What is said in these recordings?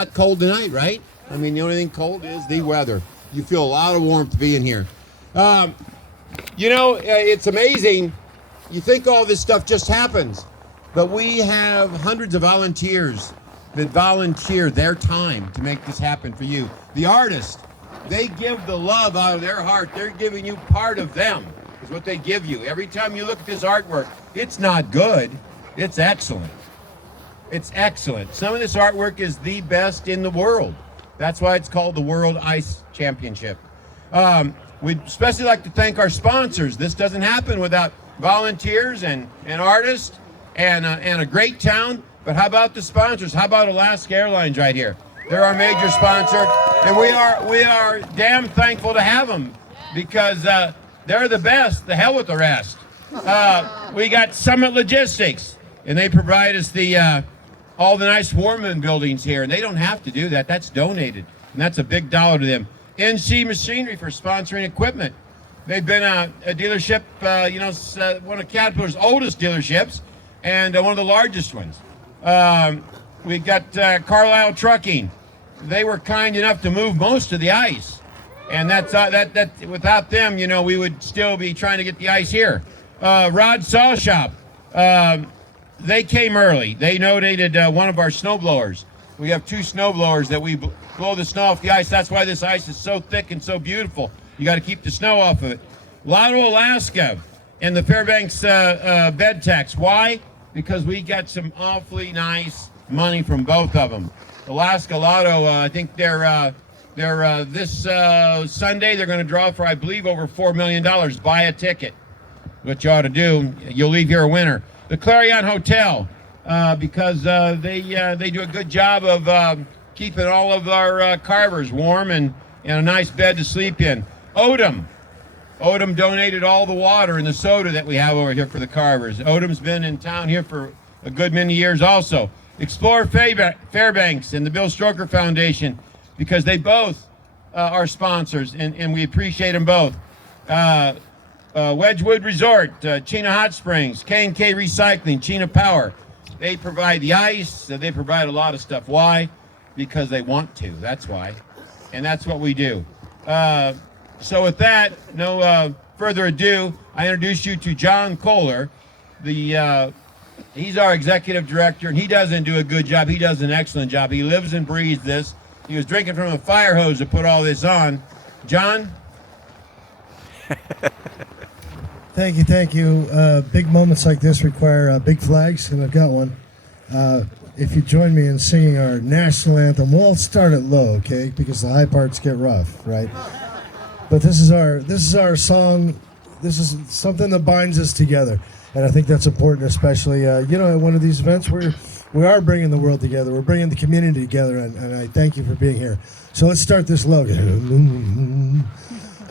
Not cold tonight, right? I mean, the only thing cold is the weather. You feel a lot of warmth being here. It's amazing. You think all this stuff just happens, but we have hundreds of volunteers that volunteer their time to make this happen for you. The artists, they give the love out of their heart. They're giving you part of them, is what they give you. Every time you look at this artwork, it's not good, it's excellent. It's excellent. Some of this artwork is the best in the world. That's why it's called the World Ice Championship. We'd especially like to thank our sponsors. This doesn't happen without volunteers and artists and a great town. But how about the sponsors? How about Alaska Airlines right here? They're our major sponsor, and we are damn thankful to have them because they're the best. The hell with the rest. We got Summit Logistics, and they provide us all the nice Warman buildings here, and they don't have to do that. That's donated, and that's a big dollar to them. NC Machinery for sponsoring equipment. They've been a dealership, one of Caterpillar's oldest dealerships, and one of the largest ones. We got Carlisle Trucking. They were kind enough to move most of the ice, and that's that. Without them, we would still be trying to get the ice here. Rod Saw Shop. They came early. They donated one of our snow blowers. We have 2 snow blowers that we blow the snow off the ice. That's why this ice is so thick and so beautiful. You got to keep the snow off of it. Lotto Alaska and the Fairbanks bed tax. Why? Because we got some awfully nice money from both of them. Alaska Lotto, I think they're this Sunday they're going to draw for, I believe, over $4 million. Buy a ticket. What you ought to do. You'll leave here a winner. The Clarion Hotel, because they do a good job of keeping all of our carvers warm and a nice bed to sleep in. Odom donated all the water and the soda that we have over here for the carvers. Odom's been in town here for a good many years also. Explore Fairbanks and the Bill Stroker Foundation, because they both are sponsors, and we appreciate them both. Wedgewood Resort, Chena Hot Springs, K&K Recycling, Chena Power. They provide the ice. They provide a lot of stuff. Why? Because they want to. That's why. And that's what we do. So with that, no further ado, I introduce you to John Kohler. He's our executive director, and he doesn't do a good job. He does an excellent job. He lives and breathes this. He was drinking from a fire hose to put all this on. John? Thank you. Big moments like this require big flags, and I've got one. If you join me in singing our national anthem, we'll start it low, okay? Because the high parts get rough, right? But this is our song. This is something that binds us together, and I think that's important, especially at one of these events where we are bringing the world together. We're bringing the community together, and I thank you for being here. So let's start this low.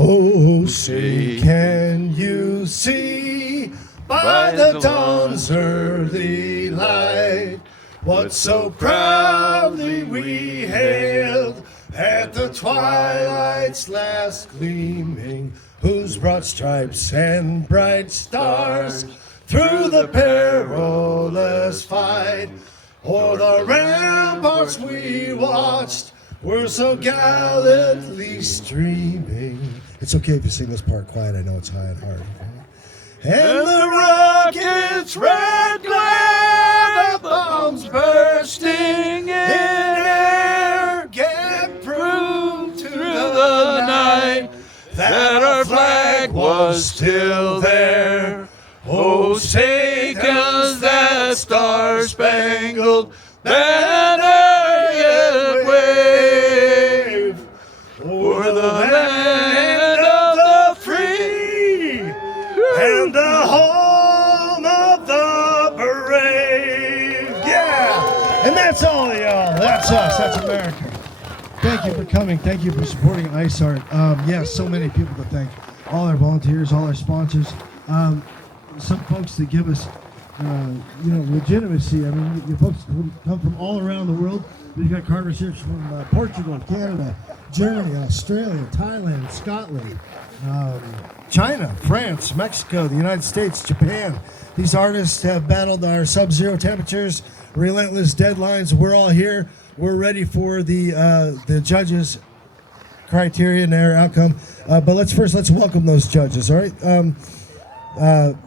Oh, say can you see by the dawn's early light what so proudly we hailed at the twilight's last gleaming, whose broad stripes and bright stars through the perilous fight o'er the ramparts we watched were so gallantly streaming. It's okay if you sing this part quiet. I know it's high and hard. And the rocket's red glare, the bombs bursting in air, gave proof to the night that our flag was still there. Oh, say does that star-spangled banner yet wave o'er the land of the free and the home of the brave. Yeah, and that's all, y'all. That's us. That's America. Thank you for coming. Thank you for supporting Ice Art. So many people to thank. All our volunteers, all our sponsors. Some folks that give us, legitimacy. I mean, you folks come from all around the world. We've got carvers here from Portugal, Canada, Germany, Australia, Thailand, Scotland, China, France, Mexico, the United States, Japan. These artists have battled our sub-zero temperatures, relentless deadlines. We're all here we're ready for the judges' criteria and their outcome. But let's welcome those judges. All right.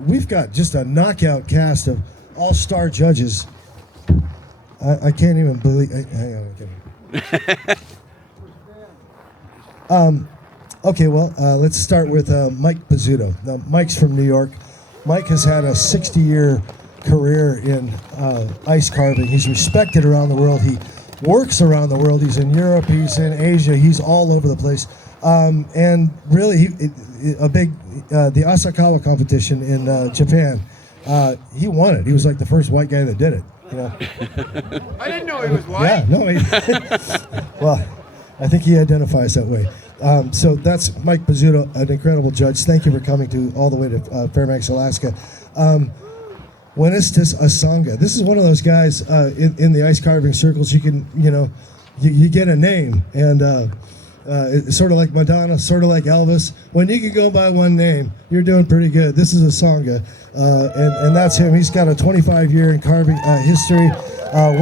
We've got just a knockout cast of all-star judges. I can't even believe. Hang on. Okay, well, let's start with Mike Pizzuto. Now, Mike's from New York. Mike has had a 60-year career in ice carving. He's respected around the world. He works around the world. He's in Europe. He's in Asia. He's all over the place. And really, the Asakawa competition in Japan, he won it. He was like the first white guy that did it. You know? I didn't know he was white. Yeah, no. Well, I think he identifies that way. So that's Mike Pizzuto, an incredible judge. Thank you for coming all the way to Fairbanks, Alaska. Wenestis Asanga. This is one of those guys in the ice carving circles. You can, you get a name, and it's sort of like Madonna, sort of like Elvis. When you can go by one name, you're doing pretty good. This is Asanga, and that's him. He's got a 25-year in carving history.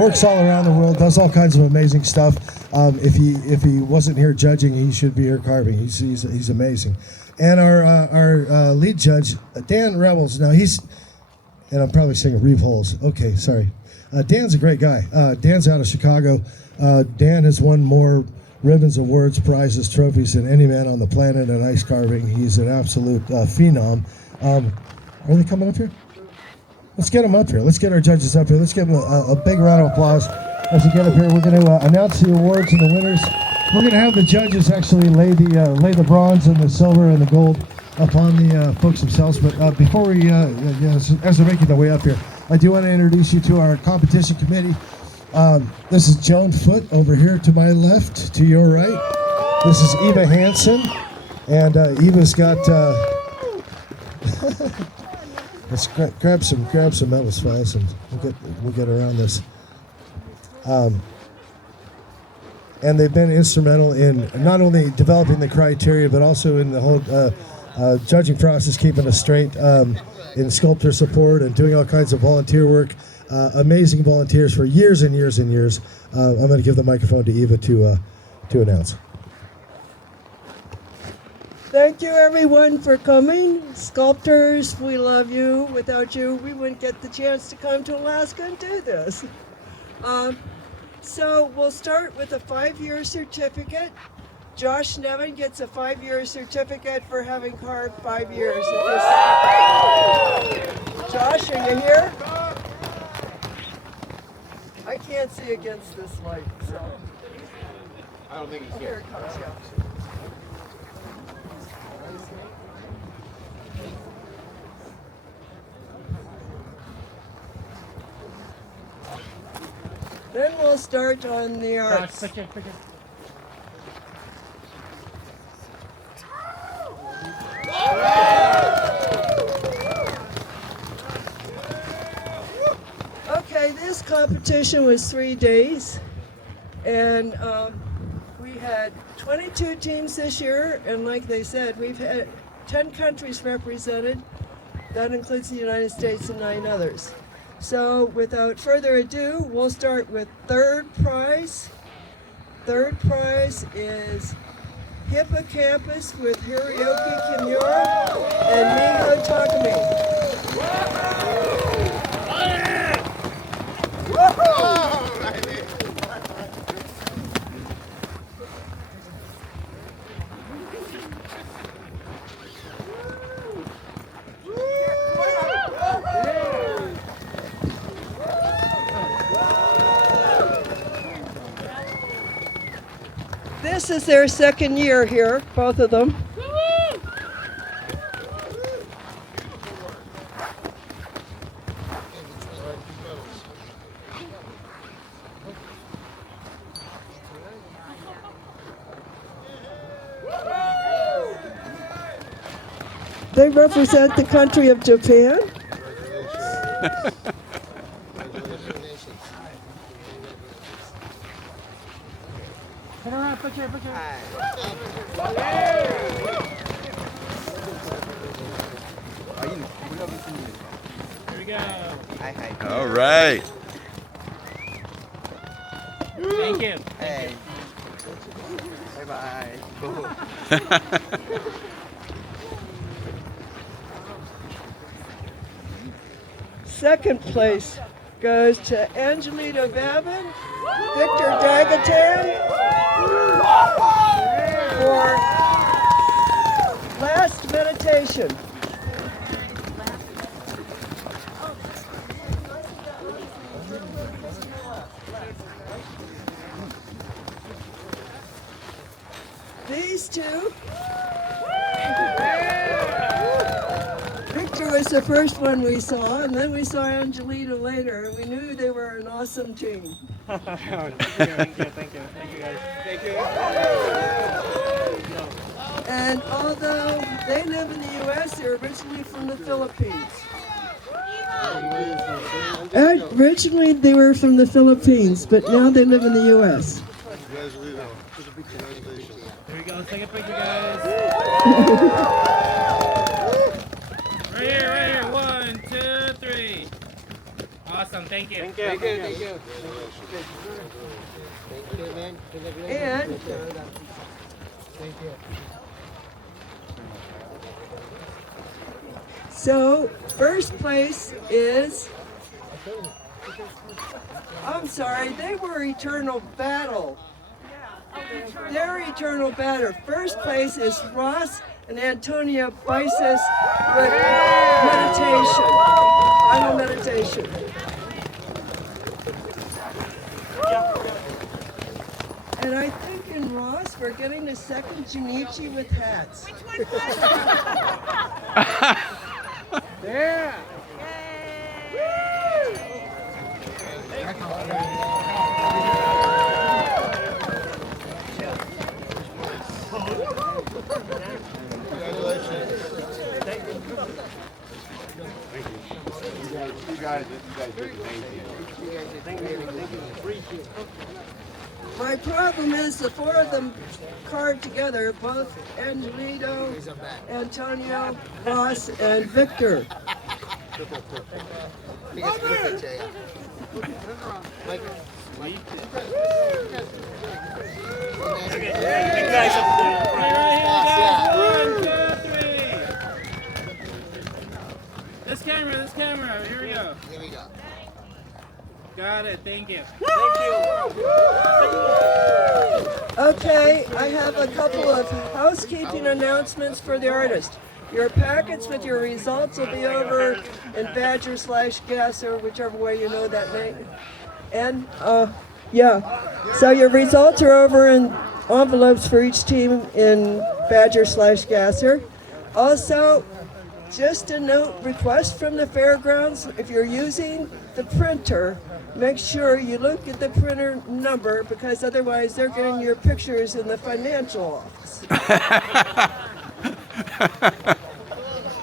Works all around the world, does all kinds of amazing stuff. If he wasn't here judging, he should be here carving. He's amazing. And our lead judge, Dan Rebels. Now and I'm probably saying Reeve Holes. Okay, sorry. Dan's a great guy. Dan's out of Chicago. Dan has won more ribbons, awards, prizes, trophies than any man on the planet in ice carving. He's an absolute phenom. Are they coming up here? Let's get them up here. Let's get our judges up here. Let's give them a big round of applause as we get up here. We're going to announce the awards and the winners. We're going to have the judges actually lay the bronze and the silver and the gold upon the folks themselves. But before we, as they're making their way up here, I do want to introduce you to our competition committee. This is Joan Foote over here to my left, to your right. This is Eva Hansen, and Eva's got. Let's grab some medals, fellas, and we'll get around this. And they've been instrumental in not only developing the criteria, but also in the whole judging process, keeping us straight in sculptor support and doing all kinds of volunteer work. Amazing volunteers for years and years and years. I'm going to give the microphone to Eva to announce. Thank you, everyone, for coming. Sculptors, we love you. Without you, we wouldn't get the chance to come to Alaska and do this. So we'll start with a 5-year certificate. Josh Nevin gets a 5-year certificate for having carved 5 years. Josh, are you here? I can't see against this light, so. I don't think he's Here it comes, yeah. Then we'll start on the arts. Okay, this competition was 3 days, and we had 22 teams this year, and like they said, we've had 10 countries represented. That includes the United States and 9 others. So without further ado, we'll start with third prize. Third prize is Hippocampus with Hiroyuki Kimura and Miho Takami. This is their second year here, both of them. They represent the country of Japan. All right. Thank you. Hey. Bye-bye. Second place goes to Angelita Babin, Victor Dagatan for Last Meditation. These two. Victor was the first one we saw, and then we saw Angelita later, and we knew they were an awesome team. Thank you guys. Thank you. And although they live in the U.S., they're originally from the Philippines. Originally, they were from the Philippines, but now they live in the U.S. Here we go. Take a picture, guys. Right here. 1, 2, 3. Awesome. Thank you. Thank you. And so, first place is, I'm sorry, they were Eternal Battle. They're Eternal Battle. First place is Ross and Antonia Bisis with meditation. Final meditation. And I think in Ross, we're getting a second Junichi with hats. Yeah. You guys did amazing. My problem is the four of them carved together, both Angelito, Antonio, Ross, and Victor. This camera. Here we go. Got it. Thank you. Okay, I have a couple of housekeeping announcements for the artist. Your packets with your results will be over in Badger/Gasser, whichever way you know that name. And, so your results are over in envelopes for each team in Badger/Gasser. Also, just a note, request from the fairgrounds, if you're using the printer, make sure you look at the printer number, because otherwise they're getting your pictures in the financial office.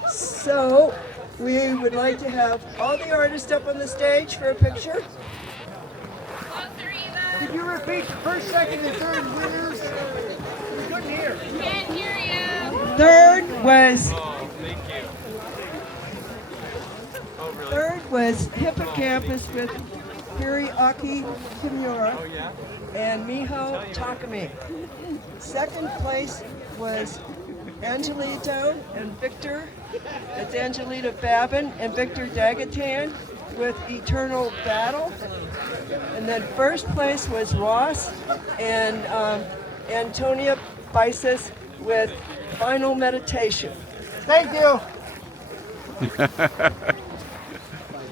So, we would like to have all the artists up on the stage for a picture. Could you repeat the first, second, and third winners? We couldn't hear. Can't hear you. Third was Hippocampus with Hiriaki Kimura and Miho Takami. Second place was Angelito and Victor. It's Angelita Babin and Victor Dagatan with Eternal Battle. And then first place was Ross and Antonia Bisis with Final Meditation. Thank you.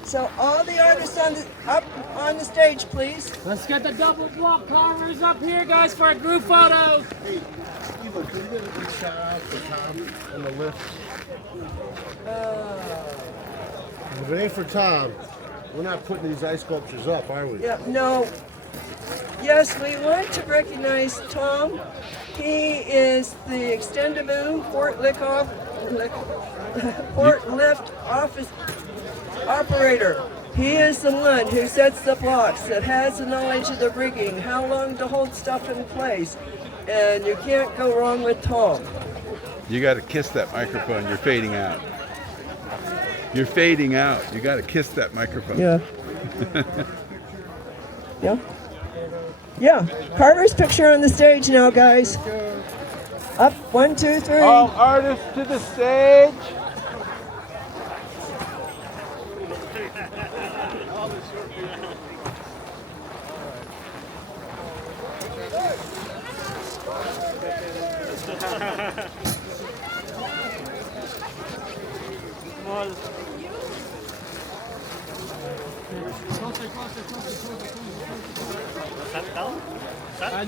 So all the artists up on the stage, please. Let's get the double block carvers up here, guys, for a group photo. Eva, can you get a big shout out for Tom on the lift? If it ain't for Tom, we're not putting these ice sculptures up, are we? Yeah, no. Yes, we want to recognize Tom. He is the Extendable Fort Lift office operator. He is the one who sets the blocks, that has the knowledge of the rigging, how long to hold stuff in place, and you can't go wrong with Tom. You got to kiss that microphone. You're fading out. You're fading out. You got to kiss that microphone. Yeah. Yeah. Yeah, Carter's picture on the stage now, guys. Up, 1, 2, 3. All artists to the stage.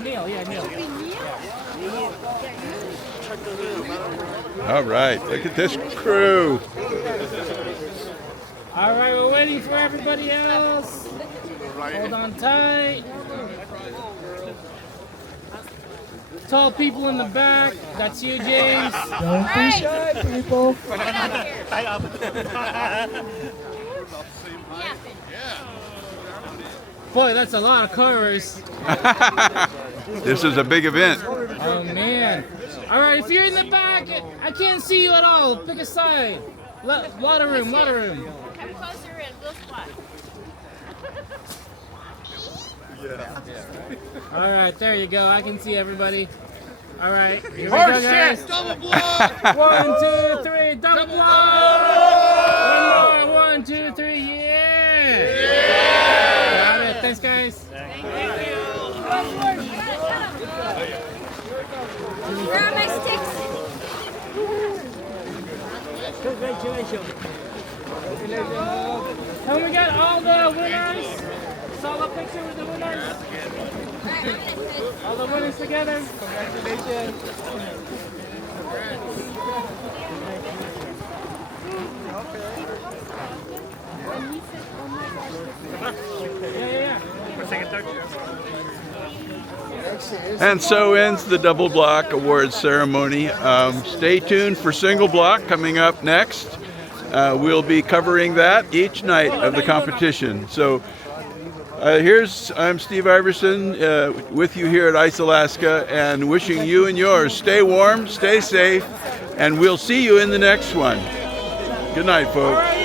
Neil, yeah, Neil. All right, look at this crew. All right, we're waiting for everybody else. Hold on tight. Tall people in the back. That's you, James. Don't be shy, people. Boy, that's a lot of cars. This is a big event. Oh, man. All right, if you're in the back, I can't see you at all. Pick a side. Lot of room, lot of room. Come closer in, we'll spot. All right, there you go. I can see everybody. All right, here we go, guys. Double block! 1, 2, 3, double block! One more, 1, 2, 3, yeah! Got it. Thanks, guys. Where are my sticks? And we got all the winners. Solo picture with the winners. All the winners together. Congratulations. Yeah. And so ends the Double Block Awards ceremony. Stay tuned for Single Block coming up next. We'll be covering that each night of the competition. So I'm Steve Iverson with you here at Ice Alaska and wishing you and yours stay warm, stay safe, and we'll see you in the next one. Good night, folks.